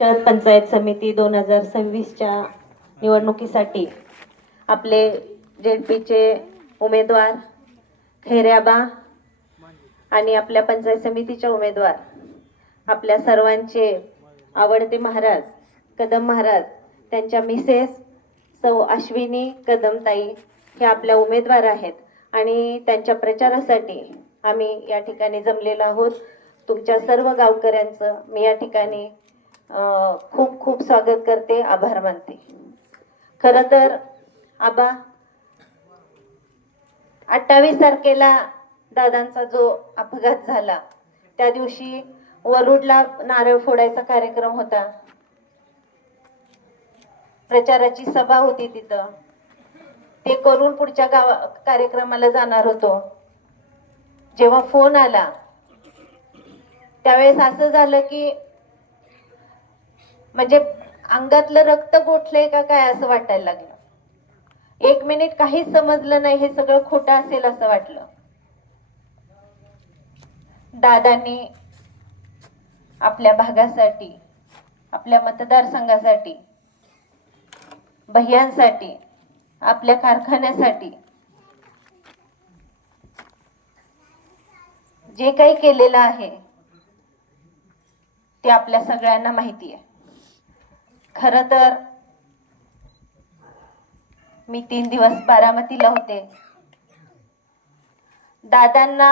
शहर पंचायत समिती 2026च्या निवडणुकीसाठी आपले जेडपीचे उमेदवार खैऱ्याबा आणि आपल्या पंचायत समितीचे उमेदवार आपल्या सर्वांचे आवडते महाराज कदम महाराज, त्यांच्या मिसेस सौ अश्विनी कदमताई हे आपल्या उमेदवार आहेत आणि त्यांच्या प्रचारासाठी आम्ही या ठिकाणी जमलेलो आहोत। तुमच्या सर्व गावकऱ्यांचं मी या ठिकाणी खूप खूप स्वागत करते, आभार मानते। खरं तर आबा 28 तारखेला दादांचा जो अपघात झाला त्या दिवशी वरुडला नारळ फोडायचा कार्यक्रम होता, प्रचाराची सभा होती तिथं, ते करून पुढच्या कार्यक्रमाला जाणार होतो। जेव्हा फोन आला त्यावेळेस असं झालं की म्हणजे अंगातलं रक्त गोठले का काय असं वाटायला लागलं। 1 मिनिट काहीच समजलं नाही, हे सगळं खोटं असेल असं वाटलं। दादांनी आपल्या भागासाठी, आपल्या मतदारसंघासाठी, भैयांसाठी, आपल्या कारखान्यासाठी जे काही केलेलं आहे ते आपल्या सगळ्यांना माहिती आहे। खरं तर मी 3 दिवस बारामतीला होते। दादांना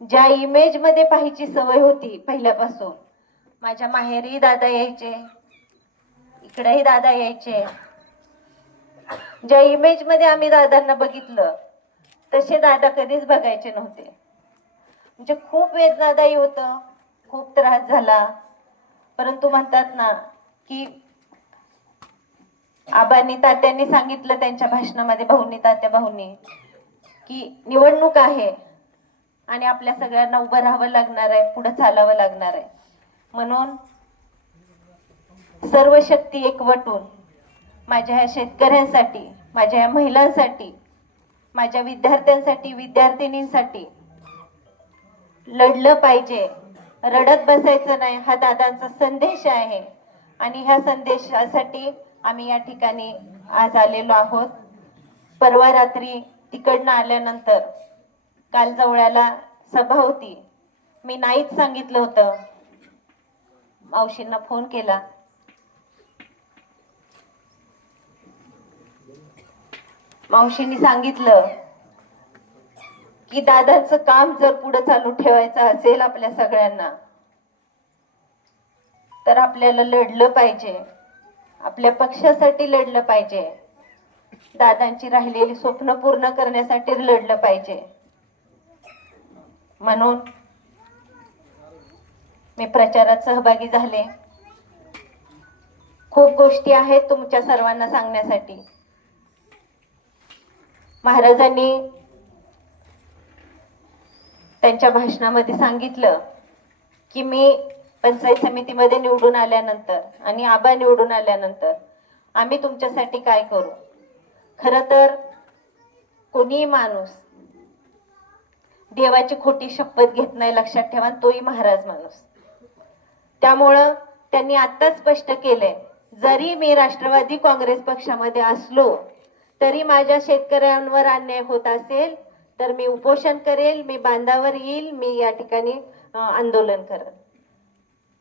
ज्या इमेज मध्ये पाहायची सवय होती पहिल्यापासून, माझ्या माहेरी दादा यायचे, इकडेही दादा यायचे, ज्या इमेज मध्ये आम्ही दादांना बघितलं तसे दादा कधीच बघायचे नव्हते। म्हणजे खूप वेदनादायी होतं, खूप त्रास झाला, परंतु म्हणतात ना की आबांनी तात्यांनी सांगितलं त्यांच्या भाषणामध्ये, भाऊंनी की निवडणूक आहे आणि आपल्या सगळ्यांना उभं राहावं लागणार आहे, पुढे चालावं लागणार आहे। म्हणून सर्व शक्ती एकवटून माझ्या ह्या शेतकऱ्यांसाठी, माझ्या ह्या महिलांसाठी, माझ्या विद्यार्थ्यांसाठी, विद्यार्थिनींसाठी लढलं पाहिजे, रडत बसायचं नाही, हा दादांचा संदेश आहे। आणि ह्या संदेशासाठी आम्ही या ठिकाणी आज आलेलो आहोत। परवा रात्री तिकडनं आल्यानंतर काल जवळ्याला सभा होती, मी नाहीच सांगितलं होतं, मावशींना फोन केला, मावशींनी सांगितलं की दादांचं काम जर पुढे चालू ठेवायचं असेल आपल्या सगळ्यांना तर आपल्याला लढलं पाहिजे, आपल्या पक्षासाठी लढलं पाहिजे, दादांची राहिलेली स्वप्न पूर्ण करण्यासाठी लढलं पाहिजे। म्हणून मी प्रचारात सहभागी झाले। खूप गोष्टी आहेत तुमच्या सर्वांना सांगण्यासाठी। महाराजांनी त्यांच्या भाषणामध्ये सांगितलं की मी पंचायत समितीमध्ये निवडून आल्यानंतर आणि आबा निवडून आल्यानंतर आम्ही तुमच्यासाठी काय करू। खरं तर कोणीही माणूस देवाची खोटी शपथ घेत नाही, लक्षात ठेवा, तोही महाराज माणूस। त्यामुळं त्यांनी आता स्पष्ट केलंय, जरी मी राष्ट्रवादी काँग्रेस पक्षामध्ये असलो तरी माझ्या शेतकऱ्यांवर अन्याय होत असेल तर मी उपोषण करेल, मी बांधावर येईल, मी या ठिकाणी आंदोलन करेल।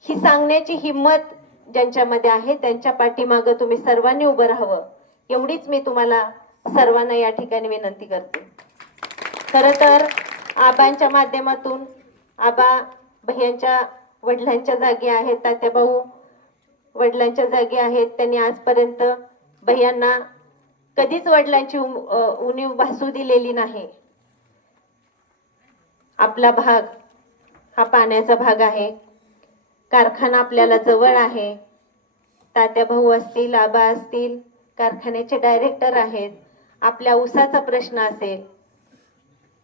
ही सांगण्याची हिम्मत ज्यांच्यामध्ये आहे त्यांच्या पाठीमागे तुम्ही सर्वांनी उभं राहावं, एवढीच मी तुम्हाला सर्वांना या ठिकाणी विनंती करते। खरं तर आबांच्या माध्यमातून, आबा भैयांच्या वडिलांच्या जागी आहेत, तात्या भाऊ वडिलांच्या जागी आहेत, त्यांनी आजपर्यंत भैयांना कधीच वडिलांची उणीव भासू दिलेली नाही। आपला भाग हा पाण्याचा भाग आहे, कारखाना आपल्याला जवळ आहे, तात्या भाऊ असतील, आबा असतील, कारखान्याचे डायरेक्टर आहेत, आपल्या ऊसाचा प्रश्न असेल,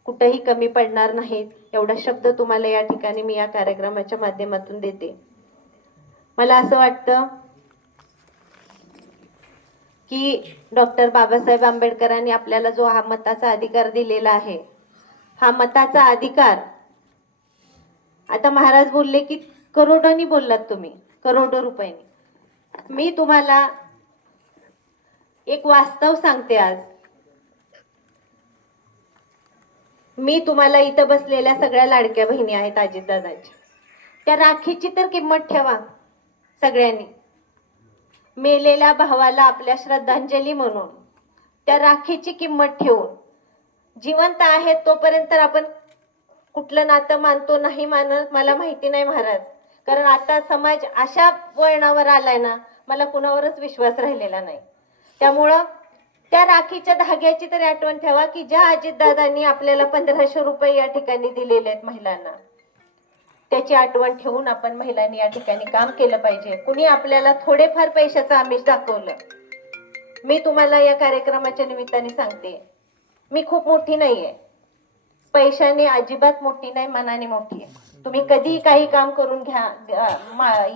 कुठेही कमी पडणार नाहीत, एवढा शब्द तुम्हाला या ठिकाणी मी या कार्यक्रमाच्या माध्यमातून देते। मला असं वाटतं की डॉक्टर बाबासाहेब आंबेडकरांनी आपल्याला जो हा मताचा अधिकार दिलेला आहे, हा मताचा अधिकार, आता महाराज बोलले की करोडोनी बोललात तुम्ही, करोडो रुपयांनी. मी तुम्हाला एक वास्तव सांगते आज. मी तुम्हाला इथं बसलेल्या सगळ्या लाडक्या बहिणी आहेत अजितदादांच्या, त्या राखीची तर किंमत ठेवा सगळ्यांनी. मेलेल्या भावाला आपल्या श्रद्धांजली म्हणून त्या राखीची किंमत ठेवून, जिवंत आहेत तोपर्यंत आपण कुठलं नातं मानतो नाही मानत मला माहिती नाही महाराज, कारण आता समाज अशा वळणावर आलाय ना, मला कुणावरच विश्वास राहिलेला नाही. त्यामुळं त्या राखीच्या धाग्याची तरी आठवण ठेवा की ज्या अजितदादांनी आपल्याला 1500 रुपये या ठिकाणी दिलेले आहेत महिलांना, त्याची आठवण ठेवून आपण महिलांनी या ठिकाणी काम केलं पाहिजे. कुणी आपल्याला थोडेफार पैशाचं आमिष दाखवलं, मी तुम्हाला या कार्यक्रमाच्या निमित्ताने सांगते, मी खूप मोठी नाहीये, पैशाने अजिबात मोठी नाही, मनाने मोठी आहे. तुम्ही कधी काही काम करून घ्या,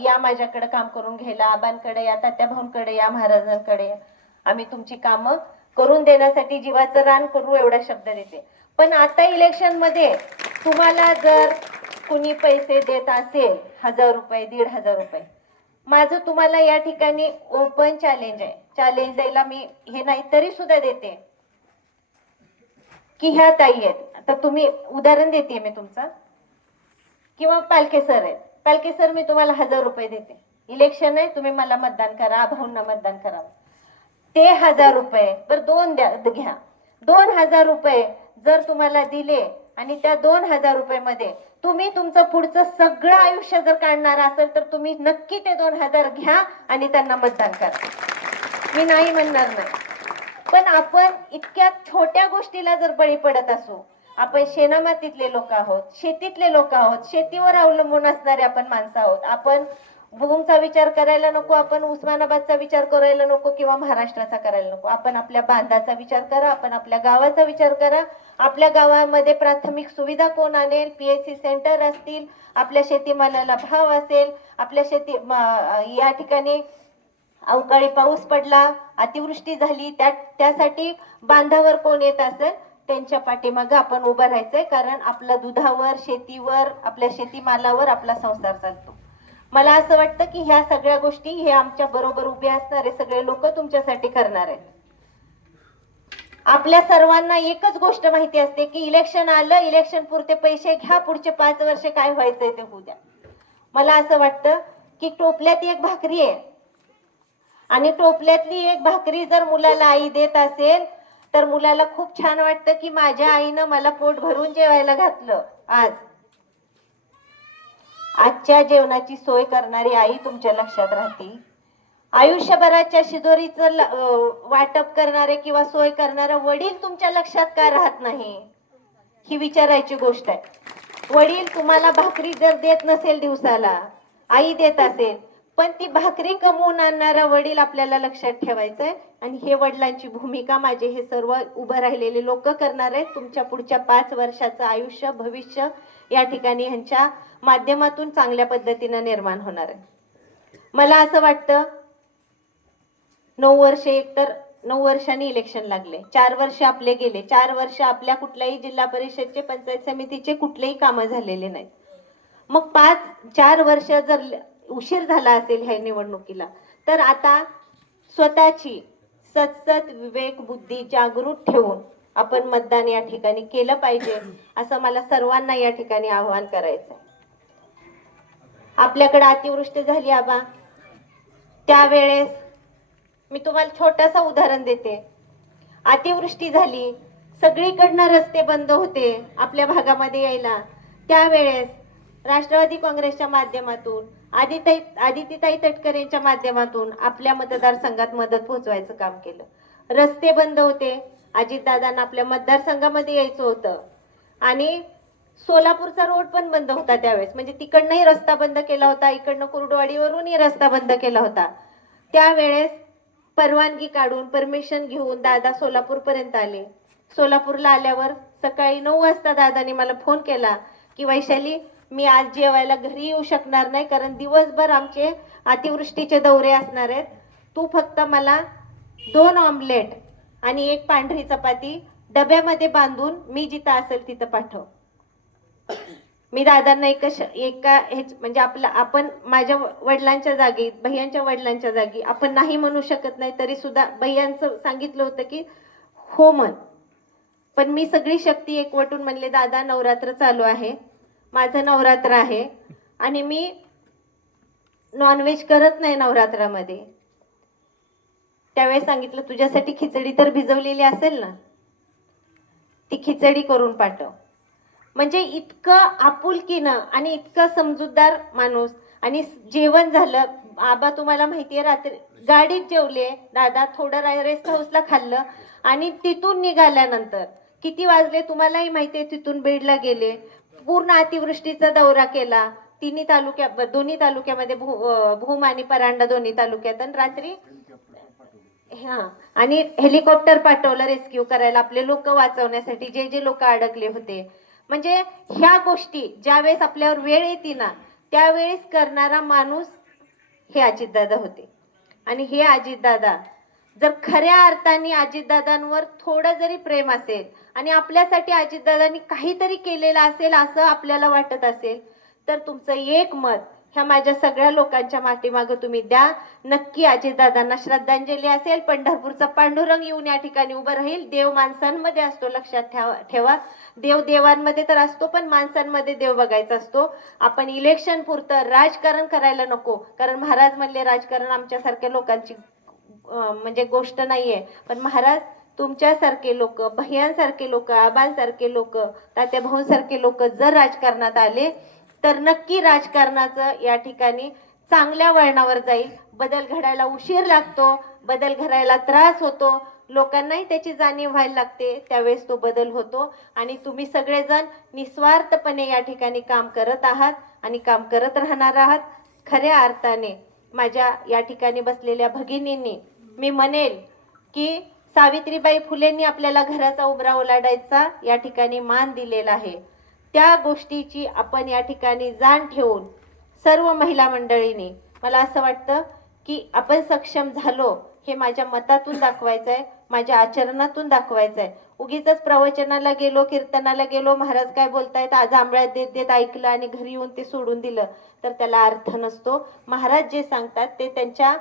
या माझ्याकडे काम करून घ्यायला, आबांकडे या, तात्या भाऊंकडे या, महाराजांकडे, आम्ही तुमची कामं करून देण्यासाठी जीवाचं रान करू एवढा शब्द देते. पण आता इलेक्शन मध्ये तुम्हाला जर कुणी पैसे देत असेल 1000 रुपये 1500 रुपये, माझं तुम्हाला या ठिकाणी ओपन चॅलेंज आहे. चॅलेंज द्यायला मी हे नाही तरी सुद्धा देते की ह्या ताई आहेत, आता तुम्ही उदाहरण देते मी तुमचं, किंवा पालके सर आहेत, पालके सर मी तुम्हाला 1000 रुपये देते, इलेक्शन आहे तुम्ही मला मतदान करा, भाऊंना मतदान करा, ते 1000 रुपये बर घ्या. 2000 रुपये जर तुम्हाला दिले आणि त्या 2000 रुपये मध्ये तुम्ही तुमचं पुढचं सगळं आयुष्य जर काढणार असेल तर तुम्ही नक्की ते 2000 घ्या आणि त्यांना मतदान करा, मी नाही म्हणणार नाही. पण आपण इतक्या छोट्या गोष्टीला जर बळी पडत असू, आपण शेणामातीतले लोक आहोत, शेतीतले लोक आहोत, शेतीवर अवलंबून असणारे आपण माणसं आहोत. आपण भूमचा विचार करायला नको, आपण उस्मानाबादचा विचार करायला नको किंवा महाराष्ट्राचा करायला नको. आपण आपल्या बांधाचा विचार करा, आपण आपल्या गावाचा विचार करा. आपल्या गावामध्ये प्राथमिक सुविधा कोण आणेल, PSC सेंटर असतील, आपल्या शेतीमालाला भाव असेल, आपल्या या ठिकाणी अवकाळी पाऊस पडला, अतिवृष्टी झाली, त्यासाठी बांधावर कोण येत असेल त्यांच्या पाठीमागे आपण उभं राहायचंय, कारण आपल्या दुधावर, शेतीवर, आपल्या शेतीमालावर आपला संसार चालतो. मला असं वाटतं की ह्या सगळ्या गोष्टी हे आमच्या बरोबर उभे असणारे सगळे लोक तुमच्यासाठी करणार आहेत. आपल्या सर्वांना एकच गोष्ट माहिती असते की इलेक्शन आलं, इलेक्शन पुरते पैसे घ्या, पुढचे 5 वर्ष काय व्हायचंय ते होऊ द्या. मला असं वाटतं की टोपल्यात एक भाकरी आहे आणि टोपल्यातली एक भाकरी जर मुलाला आई देत असेल तर मुलाला खूप छान वाटतं की माझ्या आईनं मला पोट भरून जेवायला घातलं. आजच्या जेवणाची सोय करणारी आई तुमच्या लक्षात राहते. आयुष्यभराच्या शिदोरीचं वाटप करणारे किंवा सोय करणारे वडील तुमच्या लक्षात का राहत नाही, ही विचारायची गोष्ट आहे. वडील तुम्हाला भाकरी जर देत नसेल दिवसाला, आई देत असेल, पण ती भाकरी कमवून आणणारा वडील आपल्याला लक्षात ठेवायचंय. आणि हे वडिलांची भूमिका माझे हे सर्व उभं राहिलेले लोक करणार आहेत. तुमच्या पुढच्या 5 वर्षाचं आयुष्य, भविष्य या ठिकाणी ह्यांच्या माध्यमातून चांगल्या पद्धतीने निर्माण होणार आहे. मला असं वाटतं 9 वर्ष, एकतर 9 वर्षांनी इलेक्शन लागले, 4 वर्ष आपले गेले, 4 वर्ष आपल्या कुठल्याही जिल्हा परिषदचे, पंचायत समितीचे कुठलेही कामं झालेले नाहीत. मग 4 वर्ष जर उशीर झाला असेल ह्या निवडणुकीला, तर आता स्वतःची सतसत विवेक बुद्धी जागृत ठेवून आपण मतदान या ठिकाणी केलं पाहिजे, असं मला सर्वांना या ठिकाणी आवाहन करायचं. आपल्याकडे अतिवृष्टी झाली आबा, त्यावेळेस मी तुम्हाला छोटासा उदाहरण देते. अतिवृष्टी झाली, सगळीकडनं रस्ते बंद होते आपल्या भागामध्ये यायला. त्यावेळेस राष्ट्रवादी काँग्रेसच्या माध्यमातून, आदितीताई तटकरे यांच्या माध्यमातून आपल्या मतदारसंघात मदत पोहोचवायचं काम केलं. रस्ते बंद होते, अजितदादांना आपल्या मतदारसंघामध्ये यायचं होतं आणि सोलापूरचा रोड पण बंद होता त्यावेळेस, म्हणजे तिकडनंही रस्ता बंद केला होता, इकडनं कुर्डवाडीवरूनही रस्ता बंद केला होता. त्यावेळेस परवानगी काढून, परमिशन घेऊन दादा सोलापूर पर्यंत आले. सोलापूरला आल्यावर सकाळी 9 वाजता दादाने मला फोन केला की वैशाली, मी आज जेवायला घरी येऊ शकणार नाही, कारण दिवसभर आमचे अतिवृष्टीचे दौरे असणार आहेत, तू फक्त मला 2 ऑमलेट आणि 1 पांढरी चपाती डब्यामध्ये बांधून मी जिथं असेल तिथं पाठव. मी दादांना एका म्हणजे आपण माझ्या वडिलांच्या जागी, भैयांच्या वडिलांच्या जागी आपण नाही म्हणू शकत नाही, तरी सुद्धा भैयांचं सांगितलं होतं की हो म्हण. पण मी सगळी शक्ती एकवटून म्हणले, दादा नवरात्र चालू आहे, माझं नवरात्र आहे आणि मी नॉनव्हेज करत नाही नवरात्रामध्ये. त्यावेळेस सांगितलं, तुझ्यासाठी खिचडी तर भिजवलेली असेल ना, ती खिचडी करून पाठव. म्हणजे इतकं आपुलकीनं आणि इतकं समजूतदार माणूस. आणि जेवण झालं, आबा तुम्हाला माहितीये रात्री गाडीत जेवले दादा, थोडं रेस्ट हाऊसला खाल्लं आणि तिथून निघाल्यानंतर किती वाजले तुम्हालाही माहितीये, तिथून बेडला गेले, पूर्ण अतिवृष्टीचा दौरा केला दोन्ही तालुक्यामध्ये भूम आणि परांडा दोन्ही तालुक्यात. आणि रात्री आणि हेलिकॉप्टर पाठवलं रेस्क्यू करायला, आपले लोक वाचवण्यासाठी, जे लोक अडकले होते. म्हणजे ह्या गोष्टी ज्यावेळेस आपल्यावर वेळ येते ना, त्यावेळेस करणारा माणूस हे अजितदादा होते. आणि हे अजितदादा जर खऱ्या अर्थाने अजितदादांवर थोडं जरी प्रेम असेल आणि आपल्यासाठी अजितदादांनी काहीतरी केलेलं असेल असं आपल्याला वाटत असेल, तर तुमचं एक मत ह्या माझ्या सगळ्या लोकांच्या पाठीमागे तुम्ही द्या. नक्की अजितदादांना श्रद्धांजली असेल. पंढरपूरचा पांडुरंग येऊन या ठिकाणी उभं राहील. देव माणसांमध्ये असतो, लक्षात ठेवा. देव देवांमध्ये तर असतो, पण माणसांमध्ये देव बघायचा असतो. आपण इलेक्शन पुरतं राजकारण करायला नको, कारण महाराज म्हणले राजकारण आमच्यासारख्या लोकांची म्हणजे गोष्ट नाहीये. पण महाराज तुमच्यासारखे लोक, भैयांसारखे लोक, आबांसारखे लोक, तात्या भाऊंसारखे लोक जर राजकारणात आले तर नक्की राजकारणाचं या ठिकाणी चांगल्या वळणावर जाईल. बदल घडायला उशीर लागतो, बदल घडायला त्रास होतो, लोकांनाही त्याची जाणीव व्हायला लागते, त्यावेळेस तो बदल होतो. आणि तुम्ही सगळेजण निस्वार्थपणे या ठिकाणी काम करत आहात आणि काम करत राहणार आहात. खऱ्या अर्थाने माझ्या या ठिकाणी बसलेल्या भगिनींनी मी म्हणेल की सावित्रीबाई फुलेंनी आपल्याला घराचा उंबरा ओलांडायचा या ठिकाणी मान दिलेला आहे. त्या गोष्टीची आपण या ठिकाणी जाण ठेवून सर्व महिला मंडळींनी, मला असं वाटतं की आपण सक्षम झालो हे माझ्या मतातून दाखवायचं आहे, माझ्या आचरणातून दाखवायचं आहे. उगीच प्रवचनाला गेलो, कीर्तनाला गेलो, महाराज काय बोलतायत आज आंबळ्यात देत देत ऐकलं आणि घरी येऊन ते सोडून दिलं तर त्याला अर्थ नसतो. महाराज जे सांगतात ते त्यांच्या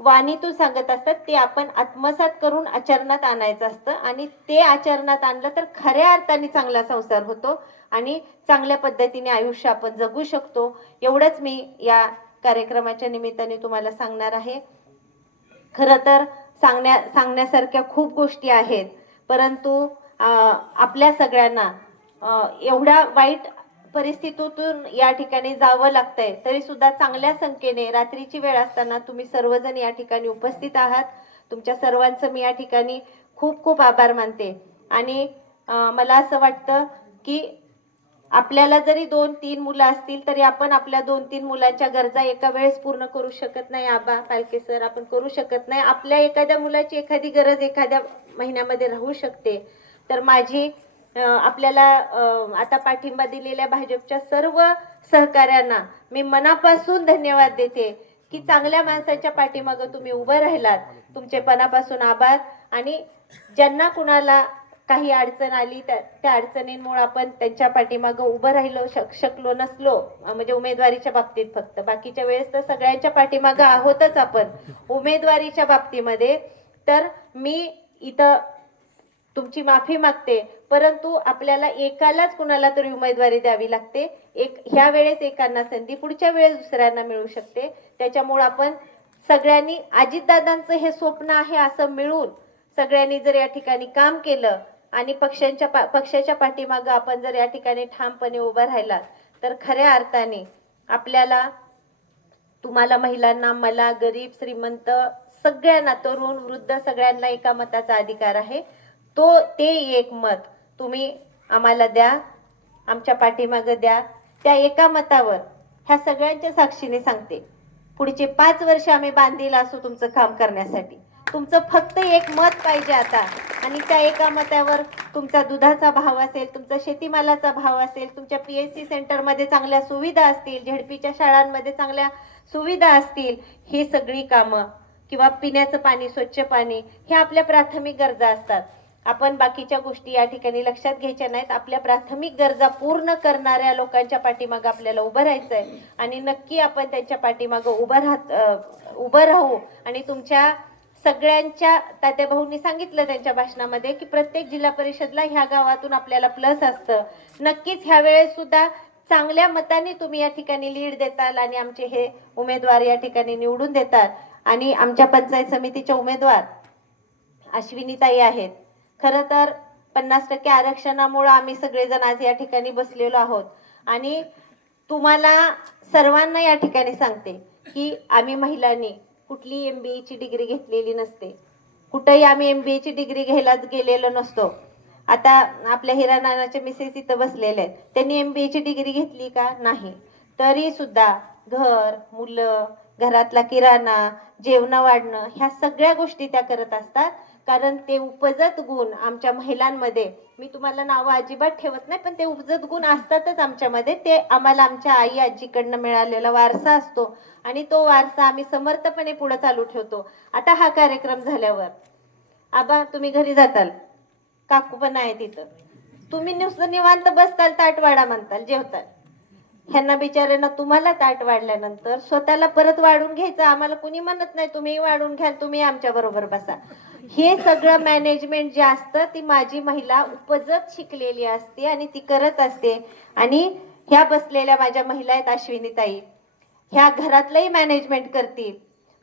वाणीतून सांगत असतात, ते आपण आत्मसात करून आचरणात आणायचं असतं. आणि ते आचरणात आणलं तर खऱ्या अर्थाने चांगला संसार होतो आणि चांगल्या पद्धतीने आयुष्य आपण जगू शकतो. एवढंच मी या कार्यक्रमाच्या निमित्ताने तुम्हाला सांगणार आहे. खरं तर सांगण्यासारख्या खूप गोष्टी आहेत, परंतु आपल्या सगळ्यांना एवढ्या वाईट परिस्थितीतून या ठिकाणी जावं लागतंय, तरी सुद्धा चांगल्या संख्येने रात्रीची वेळ असताना तुम्ही सर्वजण या ठिकाणी उपस्थित आहात. तुमच्या सर्वांचं मी या ठिकाणी खूप खूप आभार मानते. आणि मला असं वाटतं की आपल्याला जरी 2-3 मुलं असतील तरी आपण आपल्या 2-3 मुलांच्या गरजा एका वेळेस पूर्ण करू शकत नाही. आबा पालके सर, आपण करू शकत नाही. आपल्या एखाद्या मुलाची एखादी गरज एखाद्या महिन्यामध्ये राहू शकते. तर माझी आपल्याला आता पाठिंबा दिलेल्या भाजपच्या सर्व सहकाऱ्यांना मी मनापासून धन्यवाद देते की चांगल्या माणसाच्या पाठीमागे तुम्ही उभं राहिलात. तुमचे मनापासून आभार. आणि ज्यांना कुणाला काही अडचण आली त्या अडचणींमुळे आपण त्यांच्या पाठीमागे उभं राहिलो शकलो नसलो, म्हणजे उमेदवारीच्या बाबतीत फक्त, बाकीच्या वेळेस तर सगळ्यांच्या पाठीमागे आहोतच आपण उमेदवारीच्या बाबतीमध्ये. तर मी इथं तुमची माफी मागते, परंतु आपल्याला एकालाच कुणाला तरी उमेदवारी द्यावी लागते. ह्या वेळेस एकांना संधी, पुढच्या वेळेस दुसऱ्यांना मिळू शकते. त्याच्यामुळे आपण सगळ्यांनी, अजितदादांचं हे स्वप्न आहे असं मिळून सगळ्यांनी जर या ठिकाणी काम केलं आणि पक्षाच्या पाठीमागे आपण जर या ठिकाणी ठामपणे उभा राहिला तर खऱ्या अर्थाने आपल्याला, तुम्हाला महिलांना, मला, गरीब श्रीमंत सगळ्यांना, तरुण वृद्ध सगळ्यांना एका मताचा अधिकार आहे. ते एक मत तुम्ही आम्हाला द्या, आमच्या पाठीमागे द्या. त्या एका मतावर ह्या सगळ्यांच्या साक्षीने सांगते, पुढचे 5 वर्ष आम्ही बांधील असू तुमचं काम करण्यासाठी. तुमचं फक्त एक मत पाहिजे आता. आणि त्या एका मतावर तुमचा दुधाचा भाव असेल, तुमचा शेतीमालाचा भाव असेल, तुमच्या PSC सेंटरमध्ये चांगल्या सुविधा असतील, झेडपीच्या शाळांमध्ये चांगल्या सुविधा असतील, ही सगळी कामं, किंवा पिण्याचं पाणी, स्वच्छ पाणी, हे आपल्या प्राथमिक गरजा असतात. आपण बाकीच्या गोष्टी या ठिकाणी लक्षात घ्यायच्या नाहीत. आपल्या प्राथमिक गरजा पूर्ण करणाऱ्या लोकांच्या पाठीमागे आपल्याला उभं राहायचं आहे आणि नक्की आपण त्यांच्या पाठीमागे उभं राहू. आणि तुमच्या सगळ्यांच्या तात्याभाऊंनी सांगितलं त्यांच्या भाषणामध्ये की प्रत्येक जिल्हा परिषदला ह्या गावातून आपल्याला प्लस असतं. नक्कीच ह्या वेळेस सुद्धा चांगल्या मताने तुम्ही या ठिकाणी लीड देताल आणि आमचे हे उमेदवार या ठिकाणी निवडून देतात. आणि आमच्या पंचायत समितीचे उमेदवार अश्विनीताई आहेत. खरं तर 50% आरक्षणामुळे आम्ही सगळेजण आज या ठिकाणी बसलेलो आहोत. आणि तुम्हाला सर्वांना या ठिकाणी सांगते की आम्ही महिलांनी कुठली MBA ची डिग्री घेतलेली नसते. कुठेही आम्ही MBA ची डिग्री घ्यायलाच गेलेलो नसतो. आता आपल्या हिरा नानाचे मिसेस इथं बसलेले आहेत, त्यांनी MBA ची डिग्री घेतली का? नाही. तरी सुद्धा घर, मुलं, घरातला किराणा, जेवण वाढणं ह्या सगळ्या गोष्टी त्या करत असतात. कारण ते उपजत गुण आमच्या महिलांमध्ये, मी तुम्हाला नावं अजिबात ठेवत नाही, पण ते उपजत गुण असतातच आमच्यामध्ये. ते आम्हाला आमच्या आई आजीकडनं मिळालेला वारसा असतो आणि तो वारसा आम्ही समर्थपणे पुढे चालू ठेवतो. आता हा कार्यक्रम झाल्यावर आबा तुम्ही घरी जाताल, काकू पण आहे तिथं, तुम्ही नुसतं निवांत बसताल, ताट वाढा म्हणताल, जेवताल. ह्यांना बिचाऱ्यांना तुम्हाला ताट वाढल्यानंतर स्वतःला परत वाढून घ्यायचं. आम्हाला कुणी म्हणत नाही तुम्ही वाढून घ्या, तुम्ही आमच्या बरोबर बसा. हे सगळं मॅनेजमेंट जे असतं ती माझी महिला उपजत शिकलेली असते आणि ती करत असते. आणि ह्या बसलेल्या माझ्या महिला आहेत अश्विनीताई, ह्या घरातलंही मॅनेजमेंट करतील,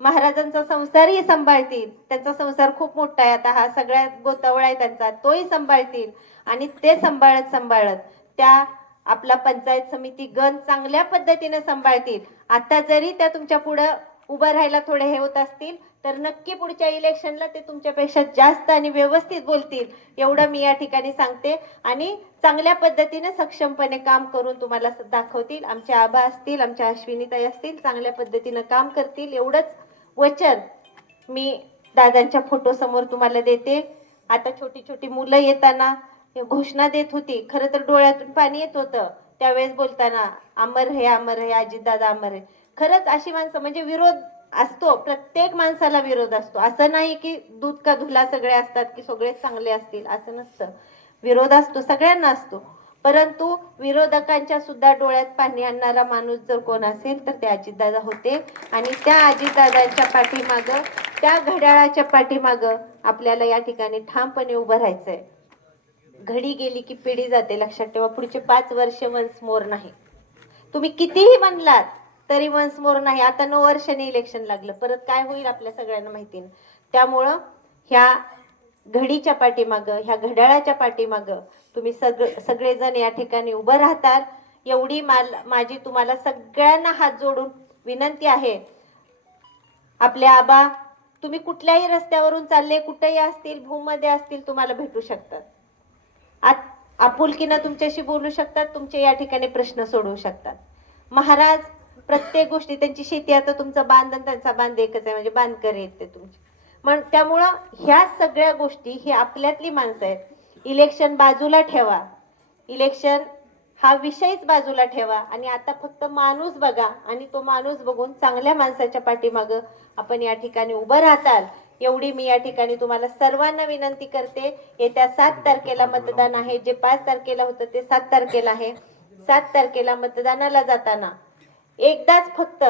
महाराजांचा संसारही सांभाळतील. त्यांचा संसार खूप मोठा आहे, आता हा सगळ्यात गोतावळा आहे त्यांचा, तोही सांभाळतील. आणि ते सांभाळत त्या आपला पंचायत समिती गण चांगल्या पद्धतीने सांभाळतील. आता जरी त्या तुमच्या पुढे उभं राहायला थोडे हे होत असतील तर नक्की पुढच्या इलेक्शनला ते तुमच्यापेक्षा जास्त आणि व्यवस्थित बोलतील, एवढं मी या ठिकाणी सांगते. आणि चांगल्या पद्धतीने सक्षमपणे काम करून तुम्हाला दाखवतील. आमचे आबा असतील, आमच्या अश्विनीताई असतील, चांगल्या पद्धतीने काम करतील, एवढंच वचन मी दादांच्या फोटो समोर तुम्हाला देते. आता छोटी छोटी मुलं येताना घोषणा देत होती, खरं तर डोळ्यातून पाणी येत होतं त्यावेळेस बोलताना, अमर है अजितदादा अमर है. खरंच अशी माणसं, म्हणजे विरोध असतो, प्रत्येक माणसाला विरोध असतो. असं नाही की दूध का धुला सगळे असतात की सगळे चांगले असतील, असं नसतं. विरोध असतो, सगळ्यांना असतो. परंतु विरोधकांच्या सुद्धा डोळ्यात पाणी आणणारा माणूस जर कोण असेल तर ते अजितदादा होते. आणि त्या अजितदादांच्या पाठीमागं, त्या घड्याळाच्या पाठीमागं आपल्याला या ठिकाणी ठामपणे उभं राहायचंय. घडी गेली की पिढी जाते, लक्षात ठेवा. पुढचे 5 वर्ष वन्स मोर नाही. तुम्ही कितीही म्हणलात तरी वन्स मोर नाही. आता 9 वर्षांनी इलेक्शन लागलं, परत काय होईल आपल्या सगळ्यांना माहिती नाही. त्यामुळं ह्या घडीच्या पाठीमागं, ह्या घड्याळाच्या पाठीमागं तुम्ही सगळेजण या ठिकाणी उभं राहताल, एवढी माझी तुम्हाला सगळ्यांना हात जोडून विनंती आहे. आपल्या आबा तुम्ही कुठल्याही रस्त्यावरून चालले, कुठेही असतील, भूमध्ये असतील, तुम्हाला भेटू शकतात. आपुलकीनं तुमच्याशी बोलू शकतात, तुमचे या ठिकाणी प्रश्न सोडवू शकतात. महाराज प्रत्येक गोष्टी, त्यांची शेती, आता तुमचा बांध आणि त्यांचा बांध एकच आहे, म्हणजे बांधकरी आहेत ते तुमचे. मग त्यामुळं ह्या सगळ्या गोष्टी ही आपल्यातली माणसं आहेत. इलेक्शन बाजूला ठेवा, इलेक्शन हा विषयच बाजूला ठेवा आणि आता फक्त माणूस बघा आणि तो माणूस बघून चांगल्या माणसाच्या पाठीमागं आपण या ठिकाणी उभं राहताल, एवढी मी या ठिकाणी तुम्हाला सर्वांना विनंती करते. येत्या 7 तारखेला मतदान आहे. जे 5 तारखेला होतं ते 7 तारखेला आहे. 7 तारखेला मतदानाला जाताना एकदाच फक्त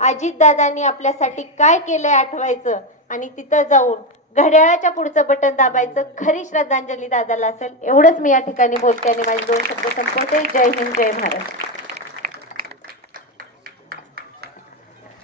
अजितदादांनी आपल्यासाठी काय केलंय आठवायचं आणि तिथं जाऊन घड्याळाच्या पुढचं बटन दाबायचं. खरी श्रद्धांजली दादाला असेल, एवढंच मी या ठिकाणी बोलते आणि माझे 2 शब्द संपवते. जय हिंद, जय महाराष्ट्र.